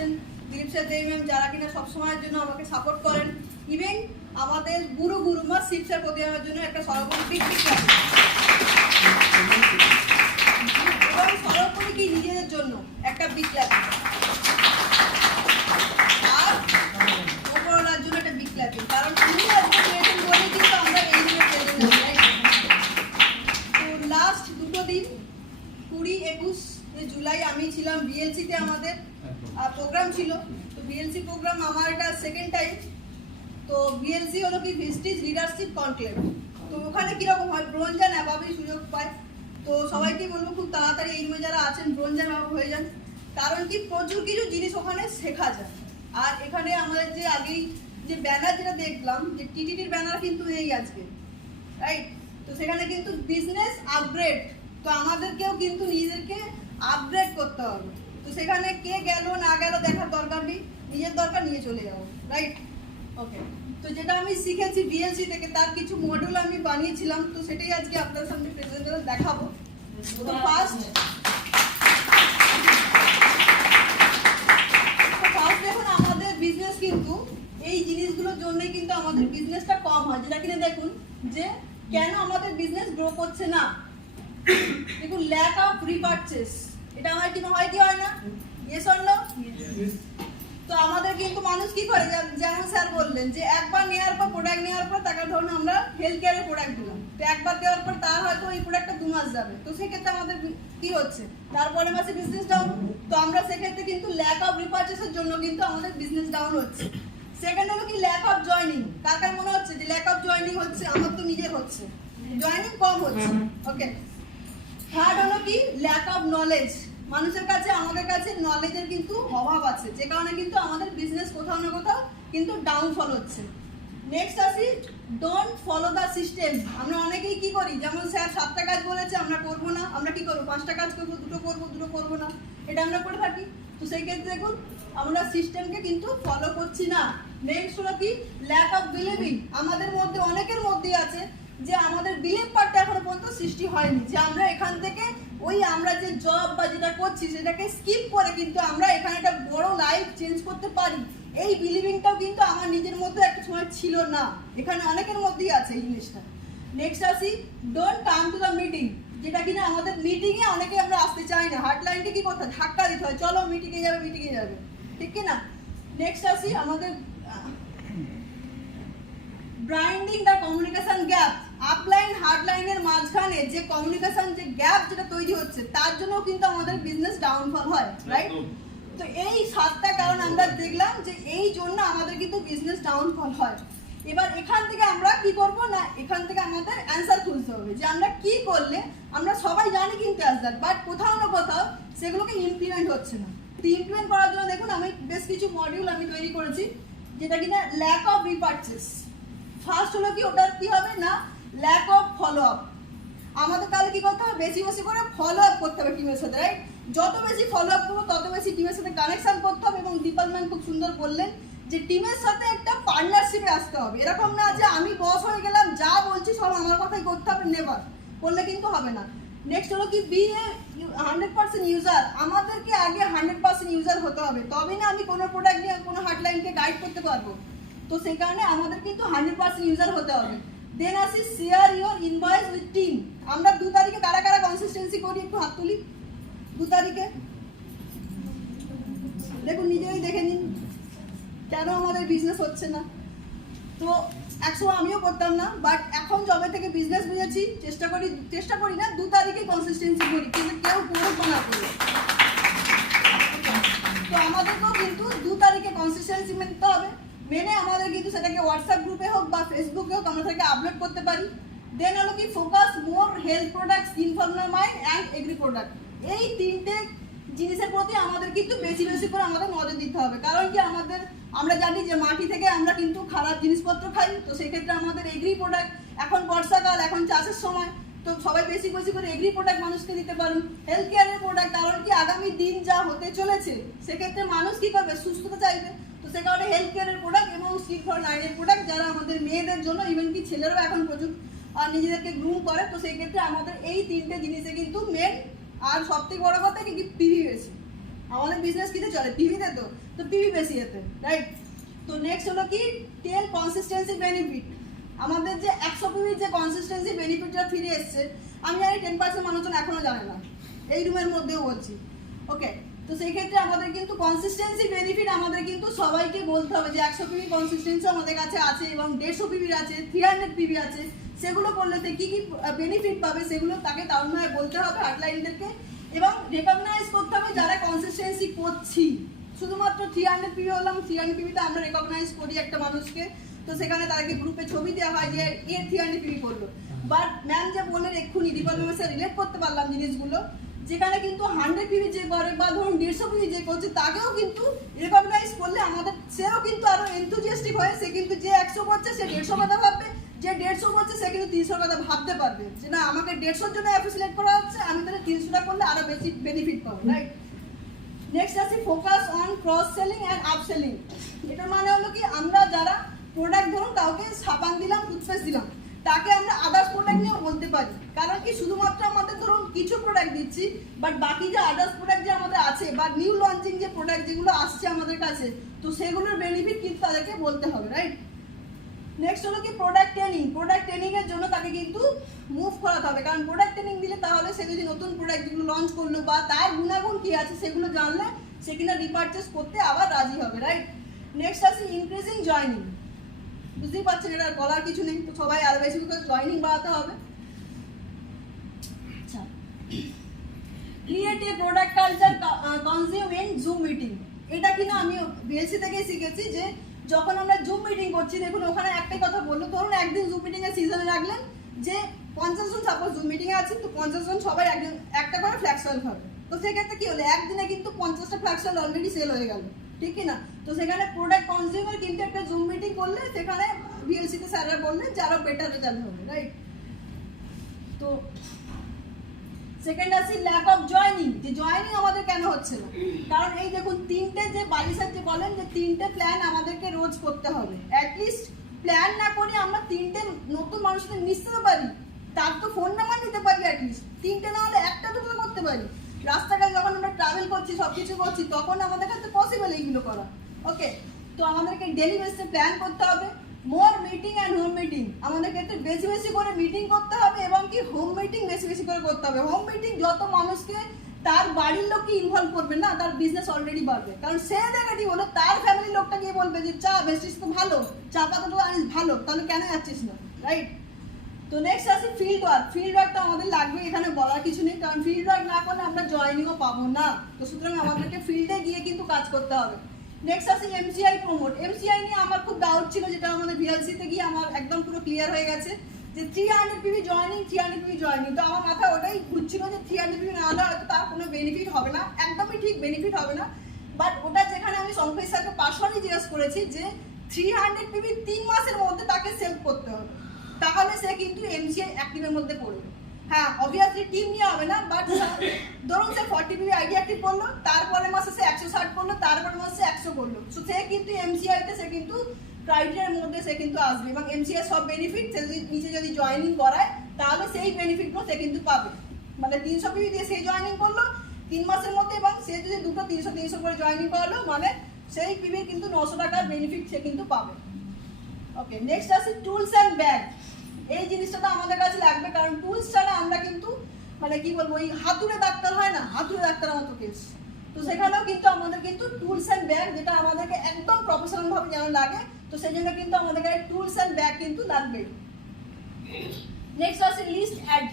আছেন, দিলীপ স্যার, দেবী ম্যাম, যারা কিনা সবসময়ের জন্য আমাকে সাপোর্ট করেন। ইভেন আমাদের গুরু গুরুমা শিব স্যার প্রতি আমার জন্য একটা সর্বোপরি বিগ এবং সর্বোপরি কি নিজেদের জন্য একটা বিগ ক্ল্যাপিং, আর ওপরওয়ালার জন্য একটা বিগ ক্ল্যাপিং, কারণ উনি আজকে পেয়েছেন বলেই কিন্তু আমরা এই দিনে প্রেজেন্ট হই। তো লাস্ট দুটো দিন 20-21 জুলাই আমি ছিলাম বিএলসিতে, আমাদের প্রোগ্রাম ছিল। তো বিএলসি প্রোগ্রাম আমার এটা সেকেন্ড টাইম। তো বিএলসি হলো কি ভিস্টিজ লিডারশিপ কনক্লেভ। তো ওখানে কীরকম হয়, ব্রোঞ্জ অ্যান্ড অ্যাবাবই সুযোগ পায়। তো সবাইকে বলবো খুব তাড়াতাড়ি এই রুমে যারা আছেন ব্রোঞ্জ অ্যান্ড অ্যাবাব হয়ে যান, কারণ কি প্রচুর কিছু জিনিস ওখানে শেখা যায়। আর এখানে আমাদের যে আগেই যে ব্যানার যেটা দেখলাম, যে টিটিটির ব্যানার কিন্তু এই আজকে, রাইট? তো সেখানে কিন্তু বিজনেস আপগ্রেড। তো আমাদেরকেও কিন্তু নিজেদেরকে আপগ্রেড করতে হবে। তো সেখানে কে গেল না গেল দেখার দরকার নেই, নিজের দরকার নিয়ে চলে যাবো, রাইট? ওকে। তো যেটা আমি শিখেছি বিএলসি থেকে, তার কিছু মডিউল আমি বানিয়েছিলাম, তো সেটাই আজকে আপনার সামনে প্রেজেন্টেশন দেখাবো। তো ফার্স্ট দেখুন, আমাদের বিজনেস কিন্তু এই জিনিসগুলোর জন্যই কিন্তু আমাদের বিজনেসটা কম হয়। যেটা কিনা দেখুন যে কেন আমাদের বিজনেস গ্রো করছে না। দেখুন, ল্যাক অফ রিপারচেস, এটা আমার কি হয় কি হয় না? Yes or no? তো আমাদের কিন্তু মানুষ কি করে, যেমন স্যার বললেন যে একবার নেওয়ার পর, প্রোডাক্ট নেওয়ার পর তাকে ধরুন আমরা হেলথ কেয়ারের প্রোডাক্ট দিলাম, তো একবার দেওয়ার পর তার হয়তো এই প্রোডাক্টটা 2 মাস যাবে। তো সেক্ষেত্রে আমাদের কি হচ্ছে, তারপরে মাসে বিজনেস ডাউন। তো আমরা সেক্ষেত্রে কিন্তু ল্যাক অফ রিপারচেসের জন্য কিন্তু আমাদের বিজনেস ডাউন হচ্ছে। সেকেন্ড হলো কি ল্যাক অফ জয়নিং। কার কার মনে হচ্ছে যে ল্যাক অফ জয়নিং হচ্ছে? আমার তো নিজের হচ্ছে, জয়নিং কম হচ্ছে। ওকে। থার্ড হলো কি ল্যাক অফ নলেজ। মানুষের কাছে, আমাদের কাছে নলেজের কিন্তু অভাব আছে, যে কারণে কিন্তু আমাদের বিজনেস কোথাও না কোথাও কিন্তু ডাউনফল হচ্ছে। নেক্সট আসি, ডোন্ট ফলো দ্য সিস্টেম। আমরা অনেকেই কি করি, যেমন স্যার 7টা কাজ বলেছে আমরা করবো না, আমরা কি করবো 5টা কাজ করবো, দুটো করবো না, এটা আমরা করে থাকি। তো সেই ক্ষেত্রে দেখুন আমরা সিস্টেমকে কিন্তু ফলো করছি না। নেক্সট হলো কি ল্যাক অফ বিলিভিং। আমাদের মধ্যে অনেকের মধ্যেই আছে যে আমাদের বিলিভ পার্টটা এখনো পর্যন্ত সৃষ্টি হয়নি, যে আমরা এখান থেকে ওই আমরা যে জব বা যেটা করছি সেটাকে স্কিপ করে কিন্তু আমরা এখানে একটা বড় লাইফ চেঞ্জ করতে পারি। এই বিলিভিংটাও কিন্তু আমার নিজের মধ্যে একটা সময় ছিল না, এখানে অনেকের মধ্যেই আছে এই জিনিসটা। নেক্সট আসি, don't come to the meeting. যেটা কিনা আমাদের মিটিংয়ে অনেকে আমরা আসতে চাই না, হার্টলাইনকে কি করতে হয়, ধাক্কা দিতে হয়, চলো মিটিংয়ে যাবে, মিটিংয়ে যাবে, ঠিক কি না? নেক্সট আসি আমাদের ব্রাইন্ডিং দ্য কমিউনিকেশন গ্যাপ। আপলাইন হার্ডলাইনের মাঝখানে যে কমিউনিকেশন যে গ্যাপ যেটা তৈরি হচ্ছে, তার জন্য কিন্তু আমাদের বিজনেস ডাউনফল হয়, রাইট? তো এই 7টা কারণ আমরা দেখলাম যে এই জন্য আমাদের কিন্তু বিজনেস ডাউনফল হয়। এবার এখান থেকে আমরা কি করব না, এখান থেকে আমাদের অ্যান্সার খুঁজতে হবে যে আমরা কি করলে, আমরা সবাই জানি কিন্তু অ্যান্সার, বাট কোথাও না কোথাও সেগুলোকে ইমপ্লিমেন্ট হচ্ছে না। তো ইমপ্লিমেন্ট করার জন্য দেখুন আমি বেশ কিছু মডিউল আমি তৈরি করেছি, যেটা কিনা ল্যাক অফ রিপারচেস। ফার্স্ট হলো কি, ওটার কি হবে না, ল্যাক অফ ফলো আপ। আমাদের তাহলে কি করতে হবে, বেশি বেশি করে ফলো আপ করতে হবে টিমের সাথে, রাইট? যত বেশি ফলো আপ করবো তত বেশি টিমের সাথে কানেকশন করতে হবে। এবং ডিপার্টমেন্ট খুব সুন্দর বললেন যে টিমের সাথে একটা পার্টনারশিপে আসতে হবে। এরকম না যে আমি বস হয়ে গেলাম, যা বলছি সব আমার কথাই করতে হবে, নেভার, করলে কিন্তু হবে না। নেক্সট হলো কি বি এ 100% ইউজার। আমাদেরকে আগে 100% ইউজার হতে হবে, তবেই না আমি কোনো প্রোডাক্ট নিয়ে কোনো হার্ডলাইনকে গাইড করতে পারবো। তো সেই কারণে আমাদের কিন্তু 100% ইউজার হতে হবে। দেন আসি share your invoice with team. আমরা 2 তারিখে কারা কারা কনসিস্টেন্সি করি, একটু হাত তুলি। 2 তারিখে দেখুন, নিজেই দেখে নিন কেন আমাদের বিজনেস হচ্ছে না। তো একসময় আমিও করতাম না, বাট এখন যবে থেকে বিজনেস বুঝেছি চেষ্টা করি না 2 তারিখে কনসিস্টেন্সি করি, কিন্তু কেউ করবো না করে। তো আমাদেরকেও কিন্তু 2 তারিখে কনসিস্টেন্সি মেনতে হবে। মেনে আমাদের কিন্তু সেটাকে হোয়াটসঅ্যাপ গ্রুপে হোক বা ফেসবুকে হোক আমরা সেটাকে আপলোড করতে পারি। দেন হলো কি focus more health products, informal mind and agri product. এই 3টে জিনিসের প্রতি আমাদের কিন্তু বেশি বেশি করে আমাদের নজর দিতে হবে। কারণ কি আমরা জানি যে মাটি থেকে আমরা কিন্তু খারাপ জিনিসপত্র খাই। তো সেক্ষেত্রে আমাদের এগ্রি প্রোডাক্ট, এখন বর্ষাকাল, এখন চাষের সময়, তো সবাই বেশি বেশি করে এগ্রি প্রোডাক্ট মানুষকে দিতে পারুন। হেলথ কেয়ারের প্রোডাক্ট, কারণ কি আগামী দিন যা হতে চলেছে সেক্ষেত্রে মানুষ কি করবে, সুস্থতা চাইবে। তো সে কারণে হেলথ কেয়ারের প্রোডাক্ট এবং স্কিন ফর লাইনের প্রোডাক্ট, যারা আমাদের মেয়েদের জন্য, ইভেন কি ছেলেরাও এখন প্রচুর নিজেদেরকে গ্রুম করে। তো সেই ক্ষেত্রে আমাদের এই 3টে জিনিসে কিন্তু মেন। আর সবথেকে বড় কথা কি প্রিভিএসি। আমাদের বিজনেস কিতে চলে, টিভিতে তো টিভি বেশি এতে, রাইট? তো নেক্সট হলো কি টেল কনসিস্টেন্সি বেনিফিট। আমাদের যে 100 পিভির যে কনসিস্টেন্সি বেনিফিটটা ফিরে এসছে, আমি জানি 10% মানুষজন এখনো জানে না, এই রুমের মধ্যেও বলছি। ওকে, তো সেই ক্ষেত্রে আমাদের কিন্তু কনসিস্টেন্সি বেনিফিট আমাদের কিন্তু সবাইকে বলতে হবে যে 100 পিভি কনসিস্টেন্সি আমাদের কাছে আছে এবং 150 পিভির আছে, 300 পিভি আছে। সেগুলো করলে কি কি বেনিফিট পাবে সেগুলো তাকে টাউনভাবে বলতে হবে হার্ডলাইনদেরকে, এবং রেকগনাইজ করতে হবে যারা কনসিস্টেন্সি করছি। শুধুমাত্র 300 পিভি হলাম, 300 পিভিতে আমরা রেকগনাইজ করি একটা মানুষকে, তো সেখানে তাদেরকে গ্রুপে ছবি দেওয়া হয় যে এ 300 পিভি করলো। বাট ম্যাম যে বললেন এক্ষুনি দীপক ম্যামের সাথে রিলেট করতে পারলাম জিনিসগুলো, যেখানে কিন্তু 100 পিভি যে করে বা ধরুন 150 পিভি যে করছে তাকেও কিন্তু রেকগনাইজ করলে আমাদের সেও কিন্তু আরো এনথুজিয়াস্টিক হয়। সে কিন্তু যে 100 করছে সে 150 কথা ভাববে, যে 150 করছে সে কিন্তু 300 কথা ভাবতে পারবে যে না আমাকে 150 জন্য অ্যাফিলিয়েট করা হচ্ছে, আমি তাহলে 300টা করলে আরো বেশি বেনিফিট পাবো, রাইট? নেক্সট আছে focus on cross selling and up selling. এটার মানে হলো কি আমরা যারা প্রোডাক্ট ধরুন কাউকে সাবান দিলাম, টুথপেস্ট দিলাম, তাকে আমরা আদার্স প্রোডাক্ট নিয়েও বলতে পারি। কারণ কি শুধুমাত্র আমাদের ধরুন কিছু প্রোডাক্ট দিচ্ছি, বাট বাকি যে আদার্স প্রোডাক্ট যে আমাদের আছে বা নিউ লঞ্চিং যে প্রোডাক্ট যেগুলো আসছে আমাদের কাছে, তো সেগুলোর বেনিফিট কিন্তু তাদেরকে বলতে হবে, রাইট? নেক্সট হলো কি প্রোডাক্ট ট্রেনিং। প্রোডাক্ট ট্রেনিং এর জন্য তাকে কিন্তু মুভ করাতে হবে, কারণ প্রোডাক্ট ট্রেনিং দিলে তাহলে সে যদি নতুন প্রোডাক্ট যেগুলো লঞ্চ করলো বা তার গুণাগুণ কি আছে সেগুলো জানলে সে কিনা রিপারচেস করতে আবার রাজি হবে, রাইট? নেক্সট আছে ইনক্রিজিং জয়নিং। বুঝতেই পারছেন এটা বলার কিছু নেই, তো সবাই আরো বেশি করে জয়নিং বাড়াতে হবে। আচ্ছা, create a product culture consume in zoom meeting. এটা কিনা আমি বিএসসি থেকেই শিখেছি যে যখন আমরা জুম মিটিং করছি, দেখুন ওখানে একটাই কথা বললো, ধরুন একদিন জুম মিটিং এর সিজনে রাখলেন যে 50 জন সাপোজ জুম মিটিং এ আছি, তো 50 জন সবাই একজন একটা করে ফ্ল্যাক্স সেল হবে। তো সেক্ষেত্রে কি হলো, একদিনে কিন্তু 50টা ফ্ল্যাক্স সেল অলরেডি সেল হয়ে গেল, ঠিক কি না? তো সেখানে প্রোডাক্ট কনজিউমার কিন্তু একটা জুম মিটিং করলে সেখানে ভিএলসি তে স্যাররা বললেন যে আরো বেটার রেজাল্ট হবে, রাইট? তো সেকেন্ড আছে ল্যাক অফ জয়নিং। যে জয়নিং আমাদের কেন হচ্ছে না, কারণ এই দেখুন তিনটে যে বালি স্যার যে বলেন যে 3টে প্ল্যান আমাদেরকে রোজ করতে হবে। অ্যাটলিস্ট প্ল্যান না করি আমরা 3টে নতুন মানুষদের মিশতে পারি, তার তো ফোন নাম্বার নিতে পারি, অ্যাটলিস্ট 3টে না হলে একটা দুটো করতে পারি। রাস্তাঘাট যখন আমরা ট্রাভেল করছি সবকিছু করছি তখন আমাদের কাছে পসিবল এইগুলো করা। ওকে, তো আমাদেরকে ডেলি বেসিসে প্ল্যান করতে হবে। মোর মিটিং অ্যান্ড হোম মিটিং, আমাদের ক্ষেত্রে বেশি বেশি করে মিটিং করতে হবে এবং কি হোম মিটিং বেশি বেশি করে করতে হবে। হোম মিটিং যত মানুষকে তার বাড়ির লোককে ইনভলভ করবে না, তার বিজনেস অলরেডি বাড়বে। কারণ সে জায়গাটি হলো তার ফ্যামিলির লোকটা গিয়ে বলবে যে চা বেসিস তো ভালো, চা পাতা তো আনিস ভালো, তাহলে কেন যাচ্ছিস না, রাইট? তো নেক্সট আছে ফিল্ড ওয়ার্ক। ফিল্ড ওয়ার্কটা আমাদের লাগবে, এখানে বলার কিছু নেই, কারণ ফিল্ড ওয়ার্ক না করলে আমরা জয়নিংও পাবো না। তো সুতরাং আমাদেরকে ফিল্ডে গিয়ে কিন্তু কাজ করতে হবে। নেক্সট আছে এমসিআই প্রমোট। এমসিআই নিয়ে আমার খুব ডাউট ছিল, যেটা আমাদের ভিএলসি তে গিয়ে আমার একদম পুরো ক্লিয়ার হয়ে গেছে যে 300 পিভি জয়নিং, 300 পিভি জয়নিং। তো আমার মাথায় ওটাই ঘুরছিল যে 300 পিভি না হলে হয়তো তার কোনো বেনিফিট হবে না, একদমই ঠিক বেনিফিট হবে না। বাট ওটা যেখানে আমি সংখ্যা স্যারকে পার্সোনালি জিজ্ঞেস করেছি যে 300 পিভি 3 মাসের মধ্যে তাকে সেল করতে হবে, তাহলে সে কিন্তু এমসিআই অ্যাক্টিভের মধ্যে পড়বে। হ্যাঁ অবভিয়াসলি টিম নিয়ে হবে না, বাট ধরুন সে 40 পিভি আইডি অ্যাক্টিভ করলো, তারপরে মাসে সে 160 করলো, তারপরে মাসে 100 করলো, সো সে কিন্তু এমসিআই তে সে কিন্তু ক্রাইটেরিয়ার মধ্যে সে কিন্তু আসবে এবং এমসিআই সব বেনিফিট সে যদি নিচে যদি জয়েনিং করায় তাহলে সেই বেনিফিটগুলো সে কিন্তু পাবে। মানে 300 পিভি দিয়ে সে জয়েনিং করলো 3 মাসের মধ্যে, এবং সে যদি দুটো 300 করে জয়েনিং করালো মানে সেই পিভির কিন্তু 900 টাকার বেনিফিট সে কিন্তু পাবে। ওকে, নেক্সট আছে টুলস অ্যান্ড ব্যাগ। এই জিনিসটা তো আমাদের কাছে লাগবে, কারণ টুলস ছাড়া আমরা কিন্তু মানে কি বলবো, ওই হাতুড়ে ডাক্তার হয় না, হাতুড়ে ডাক্তার মতো কেস। তো সেখানেও কিন্তু আমাদের কিন্তু টুলস অ্যান্ড ব্যাগ, যেটা আমাদেরকে একদম প্রফেশনাল ভাবে যেন লাগে, তো সেই জন্য কিন্তু আমাদেরকে টুলস অ্যান্ড ব্যাগ কিন্তু লাগবে। নেক্সট আছে লিস্ট অ্যাড।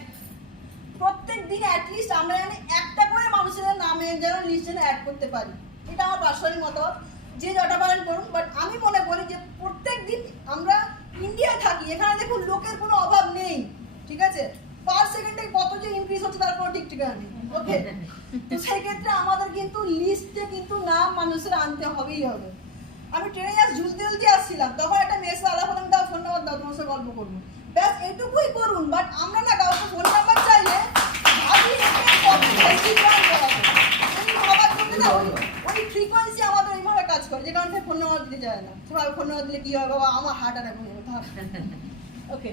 প্রত্যেক দিন অ্যাটলিস্ট আমরা জানি একটা করে মানুষের নামে যেন লিস্টে অ্যাড করতে পারি। এটা আমার পার্সোনালি মতামত, যে যটা পারেন করুন, বাট আমি মনে করি যে প্রত্যেক দিন আমরা ইন্ডিয়ায় থাকি, এখানে দেখুন লোকের কোনো অভাব নেই, ঠিক আছে? পার সেকেন্ডে কত যে ইনক্রিজ হচ্ছে তার কোনো ঠিক ঠিকানা নেই। ওকে, তো সেই ক্ষেত্রে আমাদের কিন্তু লিস্টে কিন্তু নাম মানুষের আনতে হবেই হবে। আমি ট্রেনে জাস্ট ঝুলতে আসছিলাম, তখন একটা মেসে আলাপ হলাম, দাও ফোন নাম্বার দাও, তোমার সাথে গল্প করবো, ব্যাস এটুকুই করুন। বাট আমরা না কাউকে ফোন নাম্বার চাইলে ভাবি কত বেশি ভাবার জন্য না ওই ফ্রিকোয়েন্সি আমাদের এইভাবে কাজ করে, যে কারণে ফোন নাম্বার দিতে যায় না। সবাই ফোন নাম্বার দিলে কি হবে, বাবা আমার হার্ট অ্যাটাক হয়ে যাবে। ওকে,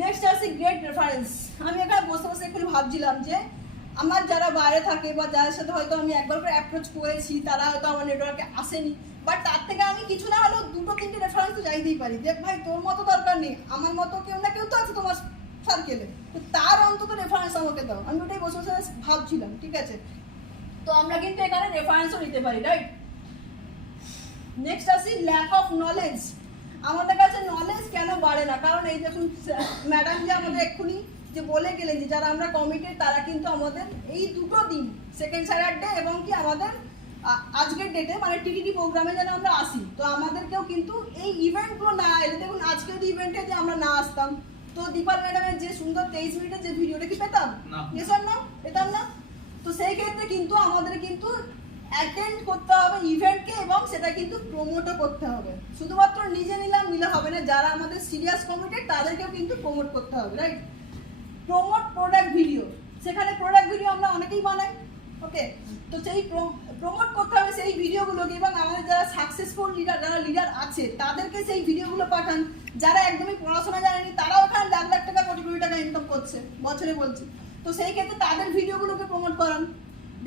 নেক্সট আছে গ্রেট রেফারেন্স। আমি এখানে বসে বসে একটু ভাবছিলাম যে আমার যারা বাইরে থাকে বা যাদের সাথে হয়তো আমি একবার করে অ্যাপ্রোচ করেছি, তারা হয়তো আমার নেটওয়ার্কে আসেনি, বাট তার থেকে আমি কিছু না হলেও 2-3টে রেফারেন্স তো চাইতেই পারি। দেখ ভাই, তোর মতো দরকার নেই, আমার মতো কেউ না কেউ তো আছে তোমার সার্কেলে, তো তার অন্তত রেফারেন্স আমাকে দাও। আমি ওটাই বসে বসে ভাবছিলাম, ঠিক আছে। তো আমরা কিন্তু এখানে রেফারেন্সও নিতে পারি, রাইট। নেক্সট আসি ল্যাক অফ নলেজ। আমাদের কাছে নলেজ কেন বাড়ে না? কারণ এই দেখুন ম্যাডাম যে আমাদের এক্ষুনি যে বলে গেলেন যে যারা আমরা কমিটেড তারা কিন্তু আমাদের এই 2টো দিন, সেকেন্ড স্যাটারডে এবং কি আমাদের আজকের ডেটে মানে টিটিডি প্রোগ্রামে যেন আমরা আসি। তো আমাদেরকেও কিন্তু এই ইভেন্টগুলো না এলে, দেখুন আজকে যদি ইভেন্টে যে আমরা না আসতাম, তো দীপাল ম্যাডামের যে সুন্দর 23 মিনিটের যে ভিডিওটা কি পেতাম? না, পেতাম না। তো সেই ক্ষেত্রে কিন্তু আমাদের কিন্তু অ্যাটেন্ড করতে হবে ইভেন্টকে, এবং সেটা কিন্তু প্রমোটও করতে হবে। শুধুমাত্র নিজে নিলে হবে না, যারা আমাদের সিরিয়াস কমিটেড তাদেরকেও কিন্তু প্রমোট করতে হবে, রাইট। প্রমোট প্রোডাক্ট ভিডিও, সেখানে প্রোডাক্ট ভিডিও আমরা অনেকেই বানাই, ওকে। তো সেই প্রমোট করতে হবে সেই ভিডিওগুলোকে, এবং আমাদের যারা সাকসেসফুল লিডার, যারা লিডার আছে তাদেরকে সেই ভিডিওগুলো পাঠান। যারা একদমই পড়াশোনা জানেনি তারাও ওখানে লাখ লাখ টাকা, কোটি কোটি টাকা ইনকাম করছে বছরে, বলছি। তো সেই ক্ষেত্রে তাদের ভিডিওগুলোকে প্রমোট করান।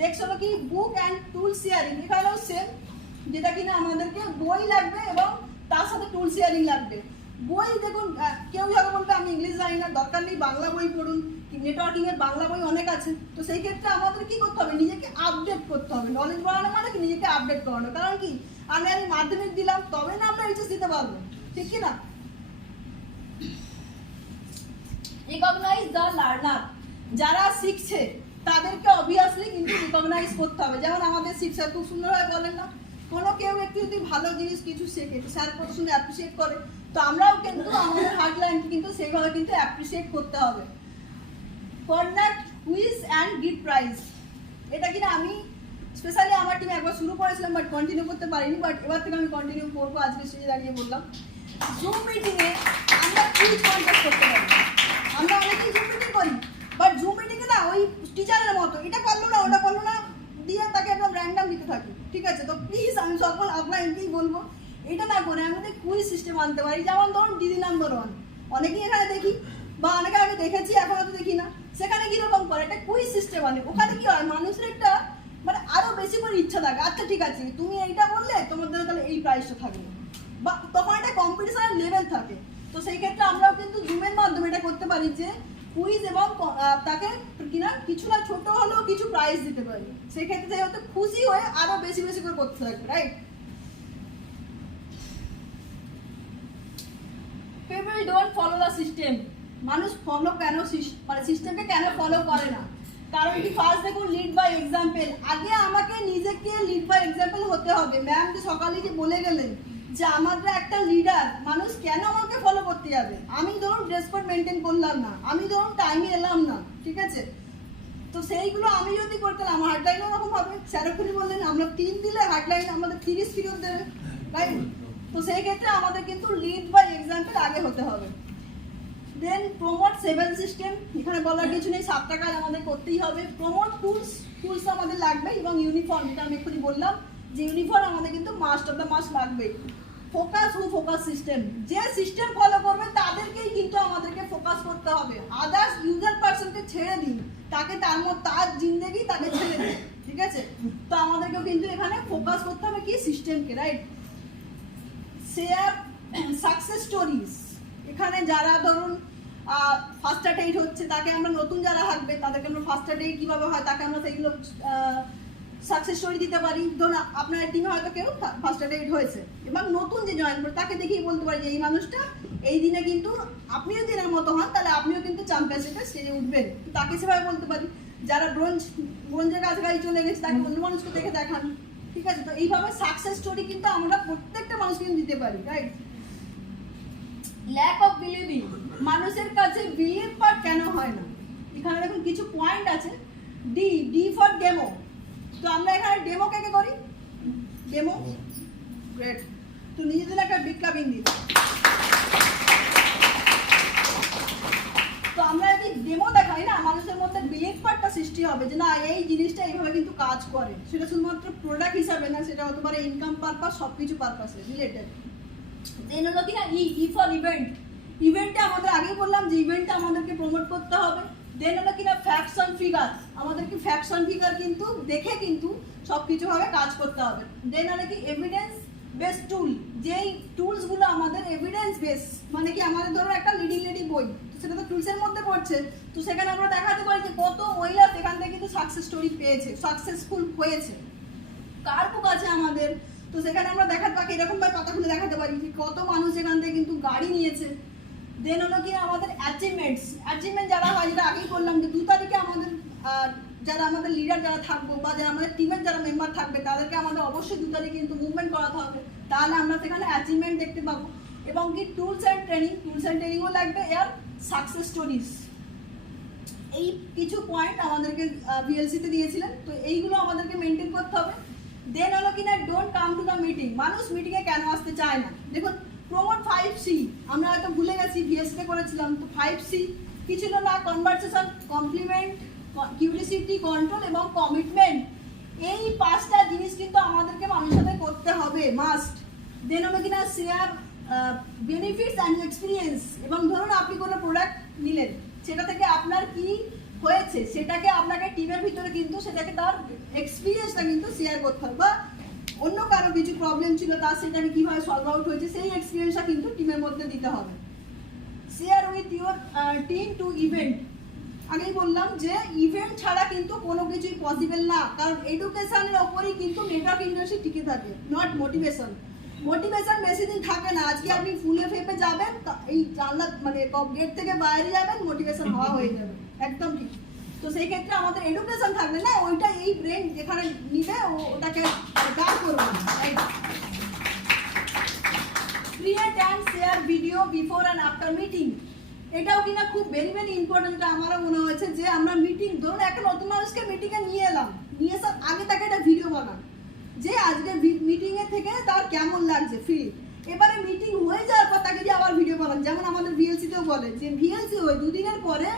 দেখছো কি বুক অ্যান্ড টুল শেয়ারিং, এখানেও সেম, যেটা কিনা আমাদেরকে বই লাগবে এবং তার সাথে টুল শেয়ারিং লাগবে। বই দেখুন, কেউ যাবে বলতে আমি ইংলিশ জানি না, দরকার নেই, বাংলা বই পড়ুন, নেটওয়ার্কিং এর বাংলা বই অনেক আছে। তো সেই ক্ষেত্রে আমাদের কি করতে হবে? নিজেকে আপডেট করতে হবে। নলেজ বাড়ানো মানে কি? নিজেকে আপডেট করানো। কারণ কি, আমি মাধ্যমিক দিলাম তবে না আমরা এইচএস দিতে পারবো, ঠিক কি না? রিকগনাইজ দ্য লার্নার, যারা শিখছে তাদেরকে অবভিয়াসলি কিন্তু রিকগনাইজ করতে হবে। যেমন আমাদের শিক্ষক খুব সুন্দরভাবে বলেন না, কোনো কেউ একটু যদি ভালো জিনিস কিছু শেখে, স্যার কত সুন্দর অ্যাপ্রিসিয়েট করে, তো আমরাও কিন্তু আমাদের হার্ডলাইনকে কিন্তু সেইভাবে কিন্তু অ্যাপ্রিসিয়েট করতে হবে। Conduct quiz and give prize, এটা কিনা আমি স্পেশালি আমার টিমে একবার শুরু করেছিলাম, বাট কন্টিনিউ করতে পারিনি, বাট এবার থেকে আমি কন্টিনিউ করবো। আজকে স্টেজে দাঁড়িয়ে বললাম, জুম মিটিংয়ে আমরা কুইজ কন্টেস্ট করতে পারি। আমরা অনেকেই জুম মিটিং করি, বাট জুম মিটিংয়ে না ওই টিচারের মতো এটা করলো না ওটা করলো না দিয়ে তাকে একদম র্যান্ডাম দিতে থাকি, ঠিক আছে। তো প্লিজ আমি সকল আপনাদেরকেই বলবো, এটা না করে আমাদের কুইজ সিস্টেম আনতে পারি। যেমন ধরুন দিদি নাম্বার 1 অনেকেই এখানে দেখি, বা অনেকে আমি দেখেছি, এখন হয়তো দেখি না, সেখানে কিরকম করে একটা কুইজ সিস্টেম আনে। ওখানে কি হয়, মানুষের একটা মানে আরো বেশি করে ইচ্ছা থাকে, আচ্ছা ঠিক আছে তুমি এইটা বললে তোমার জন্য তাহলে এই প্রাইসটা থাকবে, বা তখন একটা কম্পিটিশনের লেভেল থাকে। তো সেই ক্ষেত্রে আমরাও কিন্তু জুমের মাধ্যমে এটা করতে পারি যে কুইজ এবং তাকে কিনা কিছু না ছোট হলেও কিছু প্রাইজ দিতে পারি। সেই ক্ষেত্রে হয়তো খুশি হয়ে আরো বেশি বেশি করে করতে থাকবে, right. People don't follow the system, মানুষ ফলো কেন মানে সিস্টেমকে কেন ফলো করে না? কারণ কি, ফার্স্ট দেখুন লিড বাই এক্সাম্পল। আগে আমাকে নিজেকে লিড বাই এক্সাম্পল হতে হবে। ম্যাম যে সকালে যে বলে গেলেন যে আমাদের একটা লিডার, মানুষ কেন আমাকে ফলো করতে যাবে? আমি ধরুন ড্রেস কোড মেনটেন করলাম না, আমি ধরুন টাইমে এলাম না, ঠিক আছে, তো সেইগুলো আমি যদি করতাম আমার হার্ডলাইনও ওরকম হবে। স্যারক্ষণি বললেন আমরা 3 দিলে হার্ডলাইন আমাদের 30 ফেরত দেবে, রাইট। তো সেই ক্ষেত্রে আমাদের কিন্তু লিড বাই এক্সাম্পল আগে হতে হবে। দেন প্রমোট 7 সিস্টেম, এখানে বলার কিছু নেই, 7টা কাজ আমাদের করতেই হবে। প্রমোট টুলস আমাদের লাগবে, এবং ইউনিফর্ম, যেটা আমি এক্ষুনি বললাম যে ইউনিফর্ম আমাদের কিন্তু মাস্ট অফ দ্য মাস্ট লাগবে। ফোকাস সিস্টেম, যে সিস্টেম ফলো করবে তাদেরকেই কিন্তু আমাদেরকে ফোকাস করতে হবে। আদার্স ইউজার পারসনকে ছেড়ে দিন, তাকে তার জিন্দেগি তাকে ছেড়ে দিন, ঠিক আছে। তো আমাদেরকেও কিন্তু এখানে ফোকাস করতে হবে কি, সিস্টেমকে, রাইট। শেয়ার সাকসেস স্টোরিজ, এখানে যারা ধরুন ফার্স্ট এড হচ্ছে তাকে আমরা, নতুন যারা থাকবে তাদেরকে আমরা ফার্স্ট এড কীভাবে হয় তাকে আমরা সেইগুলো সাকসেস স্টোরি দিতে পারি। ধরুন আপনার টিমে হয়তো কেউ ফার্স্ট এড হয়েছে, এবং নতুন যে জয়েন করে তাকে দেখেই বলতে পারি যে এই মানুষটা এই দিনে কিন্তু আপনিও দিনের মতো হন, তাহলে আপনিও কিন্তু চ্যাম্পিয়নশিপে স্টেজে উঠবেন, তো তাকে সেভাবে বলতে পারি। যারা ব্রোঞ্জের কাছাকাছি চলে গেছে তাকে অন্য মানুষকে দেখে দেখান, ঠিক আছে। তো এইভাবে সাকসেস স্টোরি কিন্তু আমরা প্রত্যেকটা মানুষকে দিতে পারি, রাইট। ল্যাক অফ বিলিভিং, মানুষের কাছে বিলিভ পার্ট কেন হয় না? এখানে দেখুন কিছু পয়েন্ট আছে। ডি ফর ডেমো, তো আমরা এখানে ডেমো কে করি, ডেমো, গ্রেট। তো নিজেদের একটা বিজ্ঞাপন দিই, তো আমরা যদি ডেমো দেখাই না, মানুষের মধ্যে বিলিভ পার্টটা সৃষ্টি হবে যে না এই জিনিসটা এইভাবে কিন্তু কাজ করে। সেটা শুধুমাত্র প্রোডাক্ট হিসাবে না, সেটা হতে পারে ইনকাম পারপাস, সবকিছু পারপাসে রিলেটেড। দেন হলো কিনা ই ফর ইভেন্ট, ইভেন্টে আমাদের আগেই বললাম যে ইভেন্টটা আমাদেরকে প্রমোট করতে হবে। দেন হলো কিনা ফ্যাক্টস অন ফিগার, আমাদের কি ফ্যাক্টস অন ফিগার কিন্তু দেখে কিন্তু সব কিছু ভাবে কাজ করতে হবে। দেন হলো কি এভিডেন্স বেস টুল, যেই টুলসগুলো আমাদের এভিডেন্স বেস, মানে কি আমাদের ধরো একটা লিডিং লেডি বই, তো সেটা তো টুলসের মধ্যে পড়ছে, তো সেখানে আমরা দেখাতে পারি যে কত মহিলা সেখান থেকে কিন্তু সাকসেস স্টোরি পেয়েছে, সাকসেসফুল হয়েছে, কার বুক আছে আমাদের, তো সেখানে আমরা দেখাতে পারি এরকম ভাবে পাতা খুলে দেখাতে পারি যে কত মানুষ এখান থেকে কিন্তু গাড়ি নিয়েছে। দেন হলো কি আমাদের অ্যাচিভমেন্ট যারা হয়, যেটা আগেই বললাম যে 2 তারিখে আমাদের যারা আমাদের লিডার যারা থাকবো বা যারা আমাদের টিমের যারা মেম্বার থাকবে তাদেরকে আমাদের অবশ্যই 2 তারিখে কিন্তু মুভমেন্ট করাতে হবে, তাহলে আমরা সেখানে অ্যাচিভমেন্ট দেখতে পাবো। এবং কি টুলস অ্যান্ড ট্রেনিংও লাগবে, এর সাকসেস স্টোরিজ, এই কিছু পয়েন্ট আমাদেরকে ভিএলসিতে দিয়েছিলেন, তো এইগুলো আমাদেরকে মেনটেন করতে হবে। দেন হলো কিনা don't come to the meeting, মানুষ মিটিংয়ে কেন আসতে চায় না, দেখুন প্রমোট 5C আমরা হয়তো ভুলে গেছি, ভিএসতে করেছিলাম, তো 5C কি ছিল না, কনভারসেশন, কমপ্লিমেন্ট, কিউরিসিটি, কন্ট্রোল এবং কমিটমেন্ট, এই 5টা জিনিস কিন্তু আমাদেরকে মানুষের সাথে করতে হবে মাস্ট। দেন হলো কিনা শেয়ার বেনিফিটস অ্যান্ড এক্সপিরিয়েন্স, এবং ধরুন আপনি কোনো প্রোডাক্ট নিলেন, সেটা থেকে আপনার কি হয়েছে সেটাকে আপনাকে টিমের ভিতরে কিন্তু সেটাকে তার এক্সপিরিয়েন্সটা কিন্তু শেয়ার করতে হবে, বা অন্য কারো কিছু প্রবলেম ছিল তার সেটাকে কীভাবে সলভ আউট হয়েছে সেই এক্সপিরিয়েন্সটা কিন্তু টিমের মধ্যে দিতে হবে। Share with your team to event, আগেই বললাম যে ইভেন্ট ছাড়া কিন্তু কোনো কিছুই পসিবল না, কারণ এডুকেশনের ওপরই কিন্তু নেটওয়ার্ক ইন্ডাস্ট্রি টিকে থাকে, নট মোটিভেশন। মোটিভেশন বেশি দিন থাকে না, আজকে আপনি ফুলে ফেপে যাবেন, এই জানলা মানে গেট থেকে বাইরে যাবেন, মোটিভেশন হওয়া হয়ে যাবে, একদম ঠিক। তো সেই ক্ষেত্রে আমাদের এডুকেশন থাকলে না, ওইটা এই ব্রেন যেখানে নিবে ওটাকে গার্ড করবে। Create and share video before and after meeting, এটাও কিনা খুব ভেরি ইম্পর্টেন্ট, আমারও মনে হয়েছে যে আমরা মিটিং, ধরুন একটা নতুন মানুষকে মিটিংয়ে নিয়ে এলাম, নিয়ে আসার আগে তাকে একটা ভিডিও বানান যে আজকে মিটিংয়ে থেকে তার কেমন লাগছে ফিল, এবারে মিটিং হয়ে যাওয়ার পর তাকে দিয়ে আবার ভিডিও বানান, যেমন আমাদের ভিএলসিতেও বলে যে ভিএলসি হয়ে 2 দিনের পরে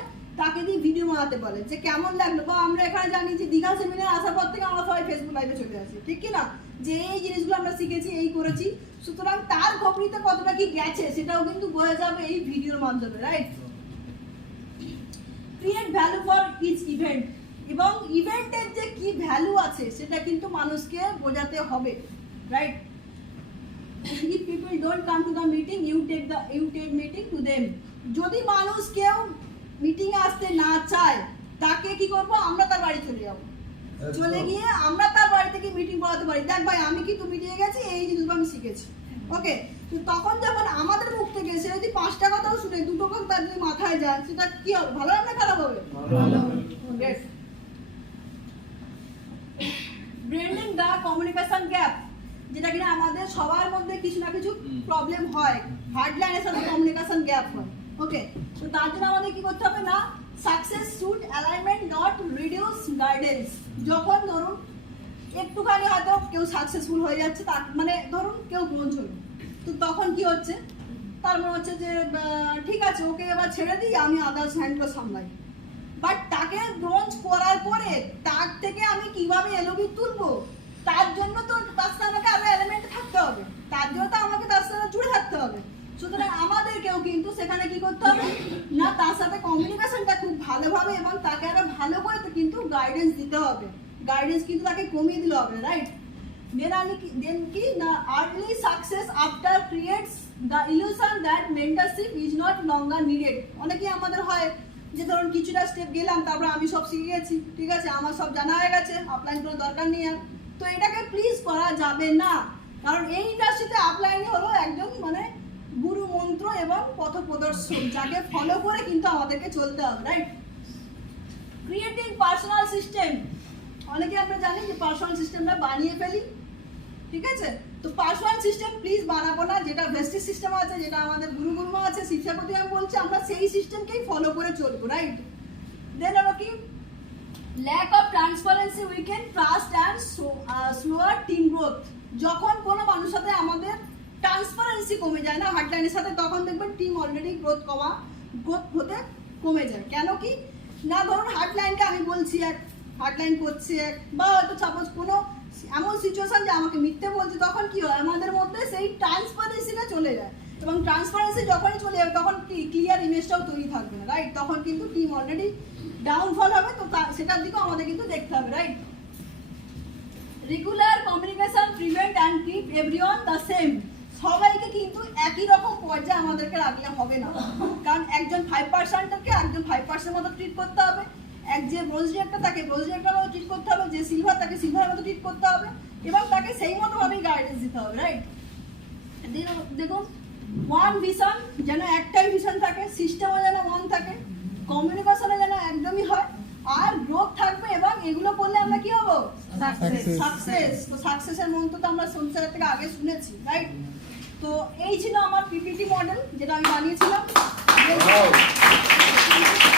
তাকে দিয়ে ভিডিও বানাতে বলে যে কেমন লাগলো, বা আমরা এখানে জানি যে দীঘা সেমিনার আসার পর থেকে আমরা সবাই ফেসবুক লাইভে চলে আসি, ঠিক কি না, যে এই জিনিসগুলো আমরা শিখেছি, এই করেছি, সুতরাং তার খবরিতে কতটা কি গেছে সেটাও কিন্তু বোঝা যাবে এই ভিডিওর মাধ্যমে, right. Create value for each event, এবং ইভেন্টের যে কি ভ্যালু আছে সেটা কিন্তু মানুষকে বোঝাতে হবে, right. if people don't come to the meeting, you take meeting to them, যদি মানুষ কেউ মিটিং এ আসতে না চায় তাকে কি করব, আমরা তার বাড়ি চলে যাব, চলে গিয়ে আমরা তার বাড়ি থেকে মিটিং করাতে পারি, দেখ ভাই আমি কিন্তু মিটিং এ গেছি, এই জিনিসগুলো আমি শিখেছি, ওকে। তো তখন যখন আমাদের মুখ থেকে সে যদি 5টা কথাও শুনে 2টো কথা তার যদি মাথায় যায়, সেটা কি হবে, ভালো হবে না খারাপ হবে? ভালো হবে। ব্রেন্ডিং দা কমিউনিকেশন গ্যাপ, যেটা কিনা আমাদের সবার মধ্যে কিছু না কিছু প্রবলেম হয়, হার্ডলাইনের সাথে কমিউনিকেশন গ্যাপ হয়, ওকে। তো তার জন্য আমাদের কি করতে হবে না, success should alignment not reduce guidance, যখন ধরুন একটুখানি হয়তো কেউ সাকসেসফুল হয়ে যাচ্ছে, তার মানে ধরুন কেউ ব্রোঞ্জ হলো, তো তখন কি হচ্ছে, তার মনে হচ্ছে যে ঠিক আছে ওকে এবার ছেড়ে দিই, আমি আদার্স হ্যান্ডগুলো সামলাই, বাট তাকে ব্রোঞ্জ করার পরে তার থেকে আমি কিভাবে এলোবি তুলবো, তার জন্য তো তার সাথে আমাকে আরো এলিমেন্ট থাকতে হবে, তার জন্য তো আমাকে তার সাথে জুড়ে থাকতে হবে, সুতরাং আমাদেরকেও কিন্তু সেখানে কি করতে হবে না, তার সাথে কমিউনিকেশনটা খুব ভালোভাবে এবং তাকে আরো ভালো করে কিন্তু গাইডেন্স দিতে হবে, গাইডেন্স কিন্তু তাকে কমিয়ে দিলে হবে, রাইট। দেন কি না, early success after creates the illusion that mentorship is not longer needed, অনেকেই আমাদের হয় যে ধরুন কিছুটা স্টেপ গেলাম, তারপর আমি সব শিখে গেছি, ঠিক আছে আমার সব জানা হয়ে গেছে, আপলাইন কোনো দরকার নেই আর, তো এটাকে প্লিজ করা যাবে না, কারণ এই ইন্ডাস্ট্রিতে আপলাইনে হলো একদম মানে গুরু মন্ত্র এবং পথ প্রদর্শক, যাকে ফলো করে কিন্তু আমাদেরকে চলতে হবে, রাইট। ক্রিয়েটিং পার্সোনাল সিস্টেম, অনেকে আমরা জানি যে পার্সোনাল সিস্টেমটা বানিয়ে ফেলি, ঠিক আছে, তো পার্সোনাল সিস্টেম প্লিজ বানাবো না, যেটা ভেস্টিজ সিস্টেম আছে, যেটা আমাদের গুরুমা আছে, শিক্ষাপতি আমি বলছি, আমরা সেই সিস্টেমকেই ফলো করে চলবো, রাইট। দেন হলো কি lack of transparency weaken trust and slower team growth, যখন কোনো মানুষের সাথে আমাদের ট্রান্সপারেন্সি কমে যায় না হার্ডলাইনের সাথে, তখন দেখবেন টিম অলরেডি গ্রোথ হতে কমে যায়, কেন কি না, ধরুন হার্ডলাইনকে আমি বলছি এক, হার্ডলাইন করছে এক, বা হয়তো সাপোজ কোনো এমন সিচুয়েশন যে আমাকে মিথ্যে বলছে, তখন কি হয় আমাদের মধ্যে সেই ট্রান্সপারেন্সিটা চলে যায়, এবং ট্রান্সপারেন্সি যখনই চলে যাবে তখন ক্লিয়ার ইমেজটাও তৈরি থাকবে না, রাইট, তখন কিন্তু টিম অলরেডি ডাউনফল হবে, তো সেটার দিকেও আমাদের কিন্তু দেখতে হবে, right? Regular communication prevent and keep everyone the same. সবাইকে কিন্তু একই রকম পর্যায়ে আমাদেরকে রাখলে হবে না, কারণ একজন 5%কে একজন 5% মতো ট্রিট করতে হবে, যে ব্রোঞ্জ ডিরেক্টর তাকে ব্রোঞ্জ ডিরেক্টর মতো ট্রিট করতে হবে, যে সিলভার তাকে সিলভার মতো ট্রিট করতে হবে, এবং তাকে সেই মতো ভাবেই গাইডেন্স দিতে হবে, রাইট? দেখুন, ওয়ান ভিশন, যেন একটাই ভিশন থাকে, সিস্টেমও যেন ওয়ান থাকে, কমিউনিকেশনে যেন একদমই হয়, আর গ্রোথ থাকবে, এবং এগুলো করলে আমরা কি হবো? সাকসেস। তো সাকসেসের মন্ত্র তো আমরা সংসারের থেকে আগে শুনেছি, রাইট? তো এই ছিল আমার পিপিটি মডেল, যেটা আমি বানিয়েছিলাম।